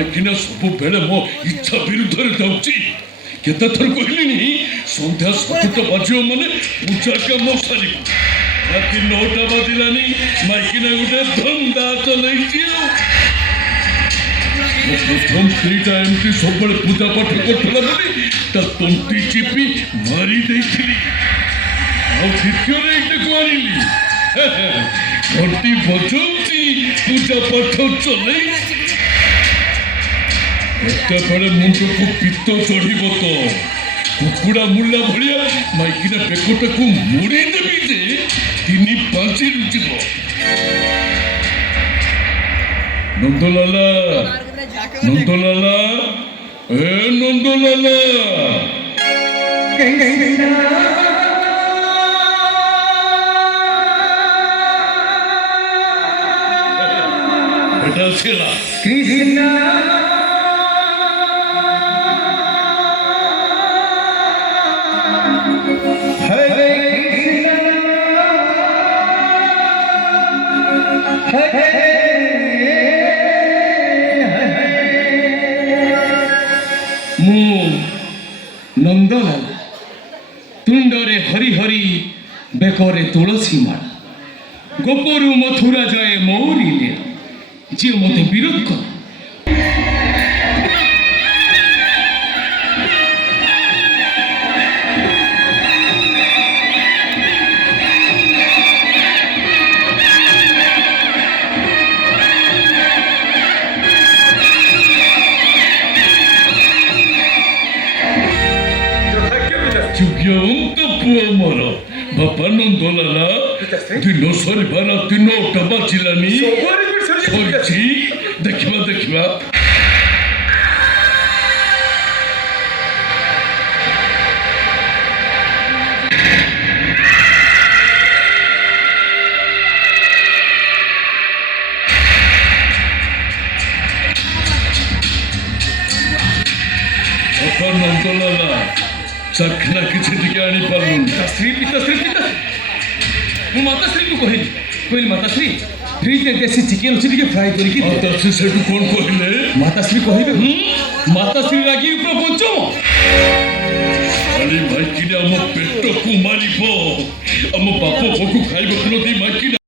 ମାଇକିନା ସବୁବେଳେ ମୋ ଇଚ୍ଛା ବିରୁଦ୍ଧରେ ଯାଉଛି। କେତେଥର କହିଲିଣି ସନ୍ଧ୍ୟା 7ଟା ବାଜିବ ମାନେ ପୂଜା କାମ ସାରିବୁ। ରାତି 9ଟା ବାଜିଲାନି ମାଇକିନା ଗୋଟେ ଧନ୍ଦା ଚଲେଇଛି। ପ୍ରଥମ ସ୍ତ୍ରୀଟା ଏମିତି ସବୁବେଳେ ପୂଜା ପାଠ କରୁଥିଲା ବୋଲି ତା ତଣ୍ଟି ଚିପି ମାରି ଦେଇଥିଲି। ଆଉ ଦ୍ୱିତୀୟରେ ଏଇଟାକୁ ଆଣିଲି ଘଣ୍ଟି ବଜଉଛି ପୂଜା ପାଠ ଚଲେଇଛି। କେତେବେଳେ ମୁଣ୍ଡକୁ ପିତ୍ତ ଚଢିବ ତ କୁକୁଡ଼ା ମୁଲା ଭଳିଆ ମାଇକିନା ବେକଟାକୁ ମୋଡ଼ି ଦେବି ଯେ 3-5 ରୁଚିବ। ନନ୍ଦଲାଲା ନନ୍ଦଲାଲା ଏ ନନ୍ଦଲାଲା এটা ছিল কৃষ্ণ হরে কৃষ্ণ নন্দলাল তুণ্ডরে হরি হরি বেকরে তুলসী মালা গোপরু মথুরা জয়ে মৌরিলে যে মতে বিরোধ করে। ପୁଅ ମୋର ବାପା ନନ୍ଦଲାଲା ଦିନ ସରିବା ରାତି 9ଟା ବାଜିଲାନି। ସରିଛି ଦେଖିବା ଦେଖିବା। ବାପା ନନ୍ଦଲାଲା ଚାଖନା କିଛି ଟିକେ ଆଣିପାରିଲୁନି। ପିତାଶ୍ରୀ ମୁଁ ମାତାଶ୍ରୀକୁ କହିଲି ମାତାଶ୍ରୀ ଫ୍ରିଜରେ ଦେଶୀ ଚିକେନ ଅଛି ଟିକେ ଫ୍ରାଏ କରିକି। ମାତାଶ୍ରୀ ସେଠୁ କ'ଣ କହିଲେ? ମାତାଶ୍ରୀ କହିବେ ମାତାଶ୍ରୀ ଲାଗି ପ୍ରପଞ୍ଚମ ଖାଲି ମାଇକିନା ଆମ ପେଟକୁ ମାରିବ। ଆମ ବାପ ବୋଉକୁ ଖାଇବାକୁ ନ ଦେଇ ମାଇକିନା